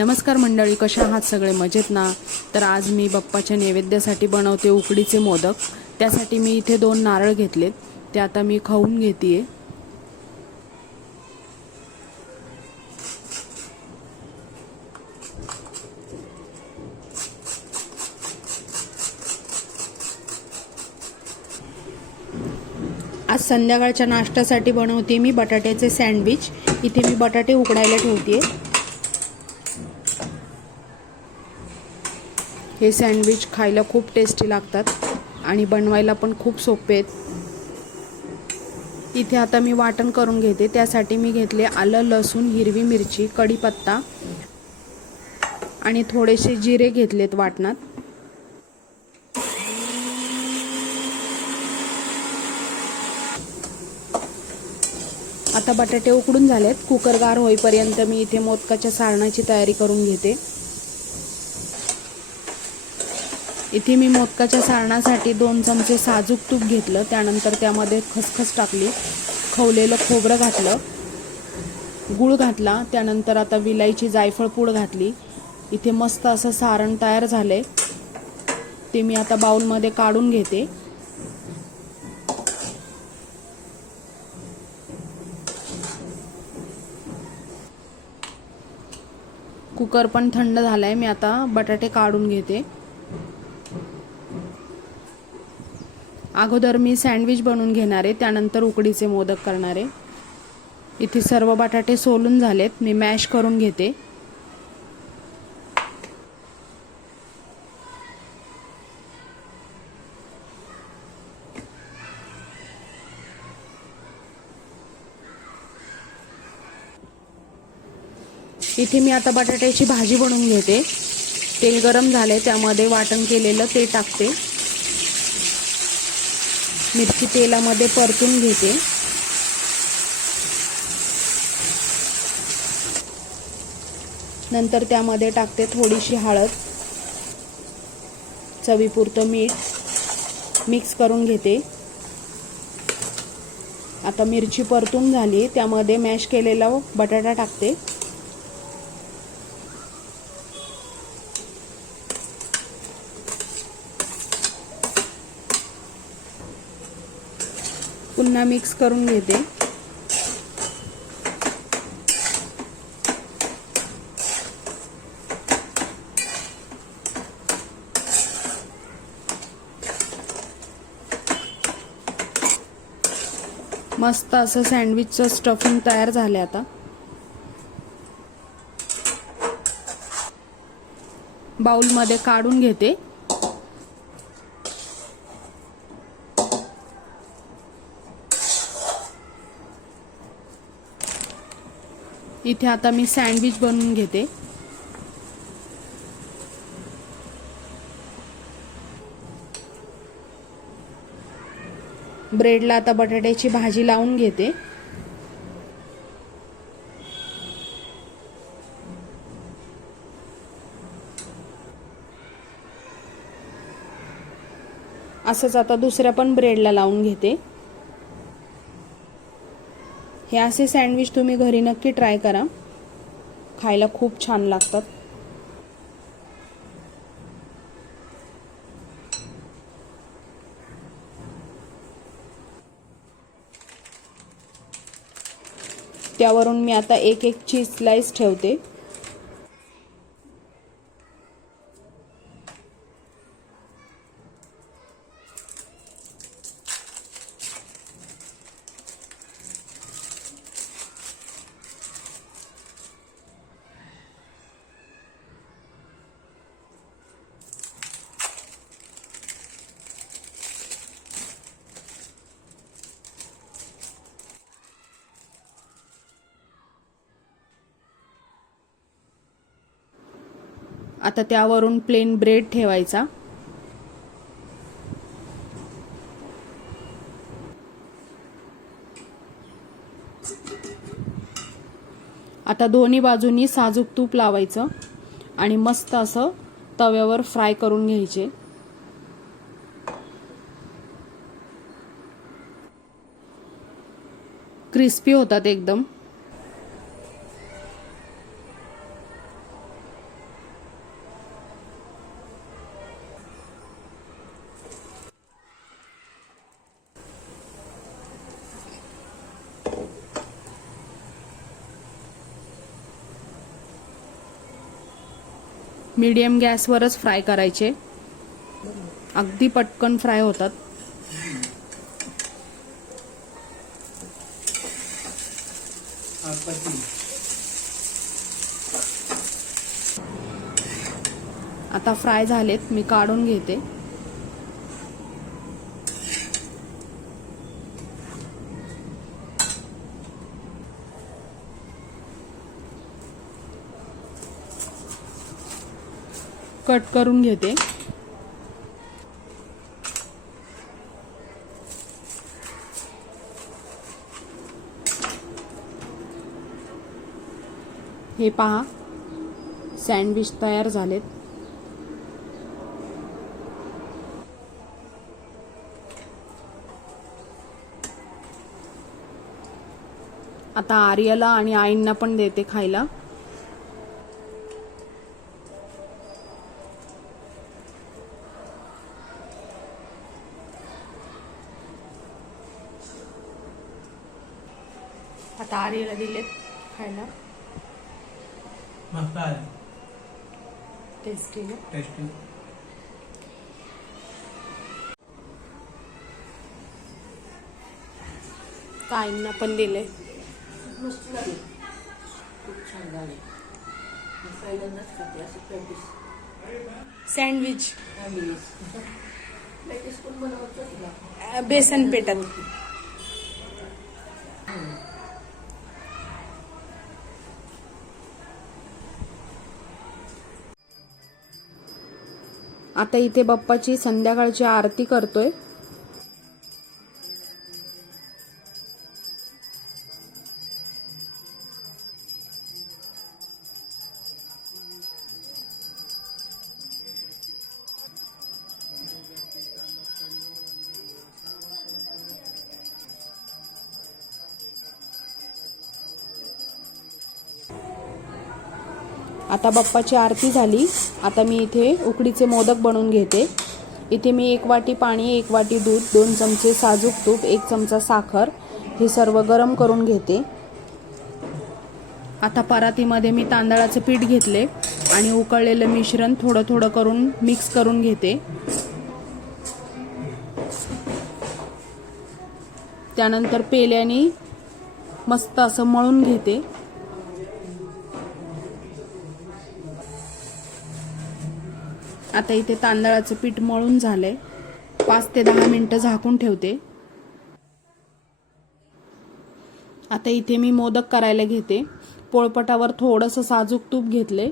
नमस्कार मंडळी कशा आहात सगळे? मजेत ना? तर आज मी बाप्पाच्या नैवेद्यासाठी बनवते उकडीचे मोदक. त्यासाठी मी इथे दोन नारळ घेतलेत. ते आता मी खाऊन घेते आज संध्याकाळच्या नाश्त्यासाठी बनवते मी बटाट्याचे सँडविच. इथे मी बटाटे उकडायला ठेवते हे सँडविच खायला खूप टेस्टी लागतात आणि बनवायला पण खूप सोपे आहेत. इथे आता मी वाटण करून घेते. त्यासाठी मी घेतले आलं लसूण हिरवी मिरची कढीपत्ता आणि थोडेसे जिरे घेतलेत वाटणात. आता बटाटे उकडून झालेत. कुकर गार होईपर्यंत मी इथे मोदकाच्या सारणाची तयारी करून घेते. इथे मी मोदकाच्या सारणासाठी दोन चमचे साजूक तूप घेतलं. त्यानंतर त्यामध्ये खसखस टाकली. खवलेलं खोबरं घातलं. गूळ घातला. त्यानंतर आता विलायची जायफळ पूड घातली. इथे मस्त असं सारण तयार झालंय ते मी आता बाऊलमध्ये काढून घेते. कुकर पण थंड झालाय. मी आता बटाटे काढून घेते. अगोदर मी सँडविच बनवून घेणार आहे त्यानंतर उकडीचे मोदक करणार. आहे इथे सर्व बटाटे सोलून झालेत मी मॅश करून घेते. इथे मी आता बटाट्याची भाजी बनवून घेते. तेल गरम झाले त्यामध्ये वाटण केलेलं ते टाकते. मिरची तेलामध्ये परतून घेते. नंतर त्यामध्ये टाकते थोडीशी हळद चवीपुरतं मीठ मिक्स करून घेते. आता मिरची परतून झाली त्यामध्ये मॅश केलेला बटाटा टाकते. पुन्हा मिक्स करून घेते. मस्त असं सँडविचचं स्टफिंग तयार झालं आता. बाउलमध्ये काढून घेते. इथे आता मी सँडविच बनवून घेते. ब्रेडला आता बटाट्याची भाजी लावून घेते. असंच आता दुसऱ्या पण ब्रेडला लावून घेते. हे असे सँडविच तुम्ही घरी नक्की ट्राय करा. खायला खूप छान लागतात. त्यावरून मी आता एक एक चीज स्लाइस ठेवते. आता त्यावरून प्लेन ब्रेड ठेवायचा. आता दोन्ही बाजूनी साजूक तूप लावायचं आणि मस्त असं तव्यावर फ्राय करून घ्यायचे. क्रिस्पी होतात एकदम. मीडियम गॅसवरच फ्राय करायचे. अगदी पटकन फ्राय होतात. आता फ्राय झालेत मी काढून घेते. कट करून घेते. हे पहा सँडविच तयार झालेत. आता आर्याला आणि आईंना पण देते खायला. आता आर्याला दिलेत खायला. मस्त आहे. टेस्टी टेस्टी आईंना पण दिले. मस्त झाले. खूप छान झाले. मी पहिल्यांदाच खाते असं प्रॅक्टिस सँडविच प्रॅक्टिस पण बनवतो तुला. बेसन पेटात. आता इथे बाप्पाची संध्याकाळची आरती करतोय. आता बाप्पाची आरती झाली. आता मी इथे उकडीचे मोदक बनवून घेते. इथे मी एक वाटी पाणी एक वाटी दूध दोन चमचे साजूक तूप एक चमचा साखर हे सर्व गरम करून घेते. आता परातीमध्ये मी तांदळाचं पीठ घेतले आणि उकळलेलं मिश्रण थोडं थोडं करून मिक्स करून घेते. त्यानंतर पेल्याने मस्त असं मळून घेते. आता इथे तांदळाचं पीठ मळून झालंय. पाच ते दहा मिनटं झाकून ठेवते. आता इथे मी मोदक करायला घेते. पोळपटावर थोडंसं साजूक तूप घेतले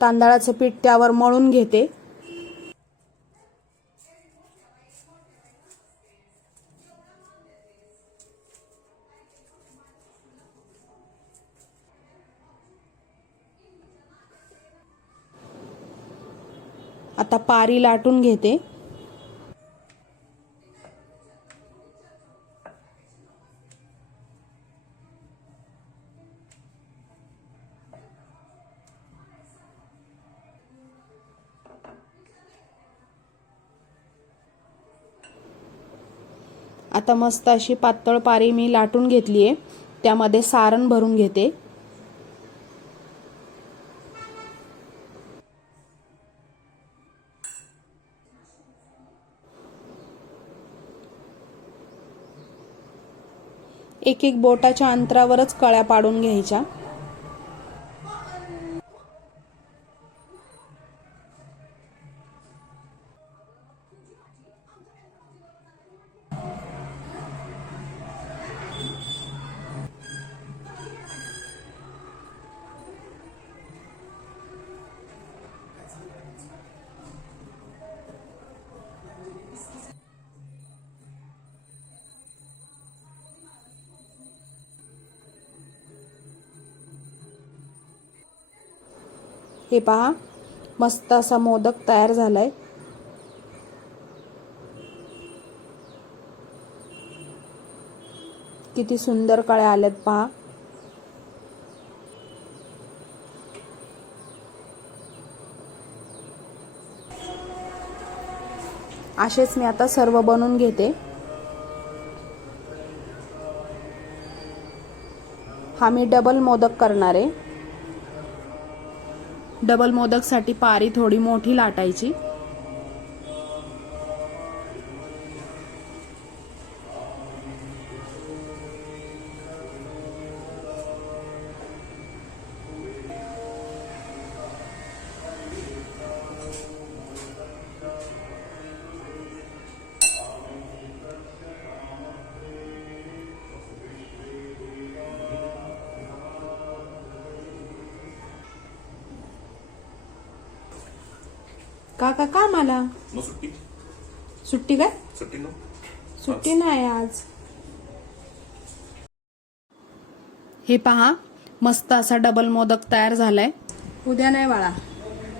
तांदळाचं पीठ त्यावर मळून घेते. पारी लाटून घेते. आता मस्त अशी पातळ पारी मी लाटून घेतली आहे त्यामध्ये सारण भरून घेते. एक एक बोटाच्या अंतरावरच कळ्या पाडून घ्यायच्या. हे पहा मस्त असा मोदक तयार झालाय. किती सुंदर कळ्या आल्यात पहा. असेच मी आता सर्व बनवून घेते. हा मी डबल मोदक करणार आहे. डबल मोदकसाठी पारी थोडी मोठी लाटायची. काका का मला मग सुट्टी? सुट्टी काय? सुट्टी नो. सुट्टी नाही आज. हे पहा मस्त असा डबल मोदक तयार झालाय. उद्या नाही बाळा.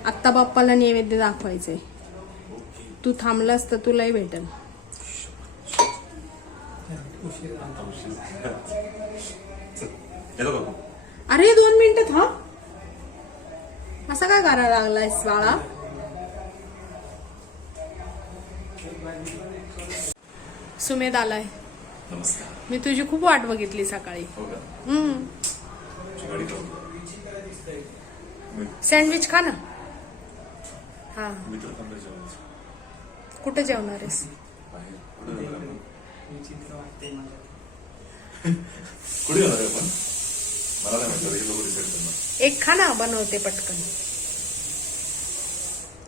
आत्ता बाप्पाला नैवेद्य दाखवायचंय. तू थांबलास तर तुलाही भेटेल. अरे दोन मिनिटं थांब. असं काय करायला लागलायस बाळा? सुमेध आलाय. नमस्कार. मी तुझी खूप वाट बघितली सकाळी. हो सँडविच खा ना. हा. कुठे जेवणार आहेस? हे एक खा ना बनवते पटकन.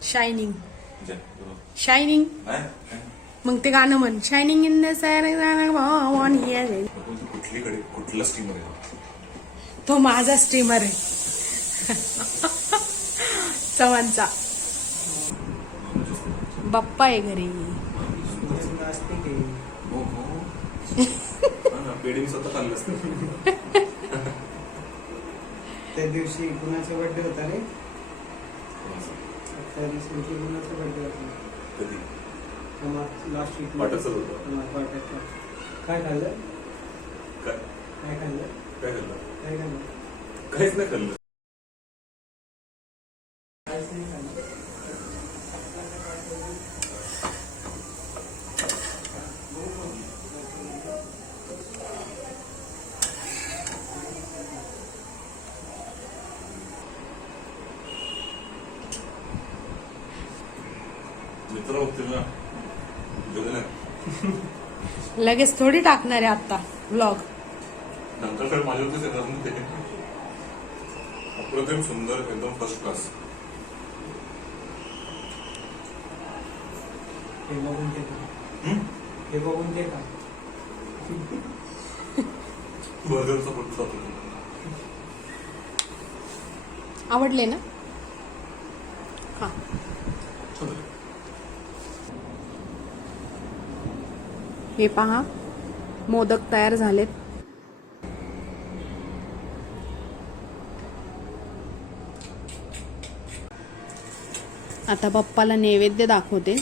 शायनिंग. शायनिंग? मग ते गाणं म्हण शायनिंग इन द हिअर कुठली स्टीमर आहे तो माझा स्टीमर आहे चव्हाणचा बाप्पा आहे घरी हो हो हा त्या दिवशी कुणाचा बर्थडे होता रे कधी? लास्ट वीक वाटतच होतं. काय खाल्लं? काय? काय खाल्लं? काय खाल्लं? काय खाल्लं? काहीच नाही खाल्लं काहीच नाही खाल्लं मित्र बघतील ना गेले नाही लगेच थोडी टाकणार आहे आता व्लॉग नंतर काय माझ्यावरतीच येणार ना ते. अप्रतिम सुंदर एकदम फर्स्ट क्लास हे बघून ते खा हे? बघून ते खा बर्गरचा फोटो जातो आवडले ना? हा छान आहे. हे पहा. मोदक तयार झालेत. आता बाप्पाला नैवेद्य दाखवते.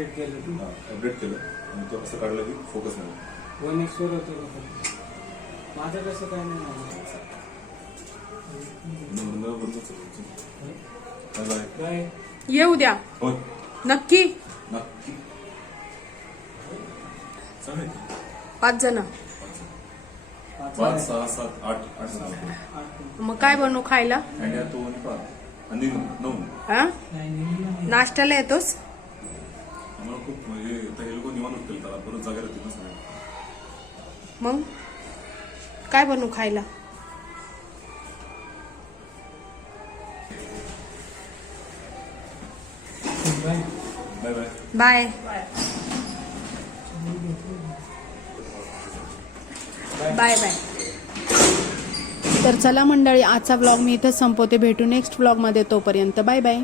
अपडेट केलं तू? अपडेट केलं. आणि तो असं काढलं की फोकस नाही. वन एक्स वर होतं? माझं कसं काय नाही येऊ द्या. नक्की. पाच जण. पाच पाच सहा सात आठ आठ जण. आठ. मग काय बनवू खायला? आणि नऊ. हा? नाश्त्याला येतोस? आम्हाला खूप म्हणजे आता हे लोक निवांत होतील त्याला परत जागा राहतील ना मग? काय बनवू खायला? Bye bye. Bye. Bye bye. Bye तर चला मंडळी आजचा ब्लॉग मी इथंच संपवते. भेटू नेक्स्ट ब्लॉगमध्ये तोपर्यंत. Bye bye.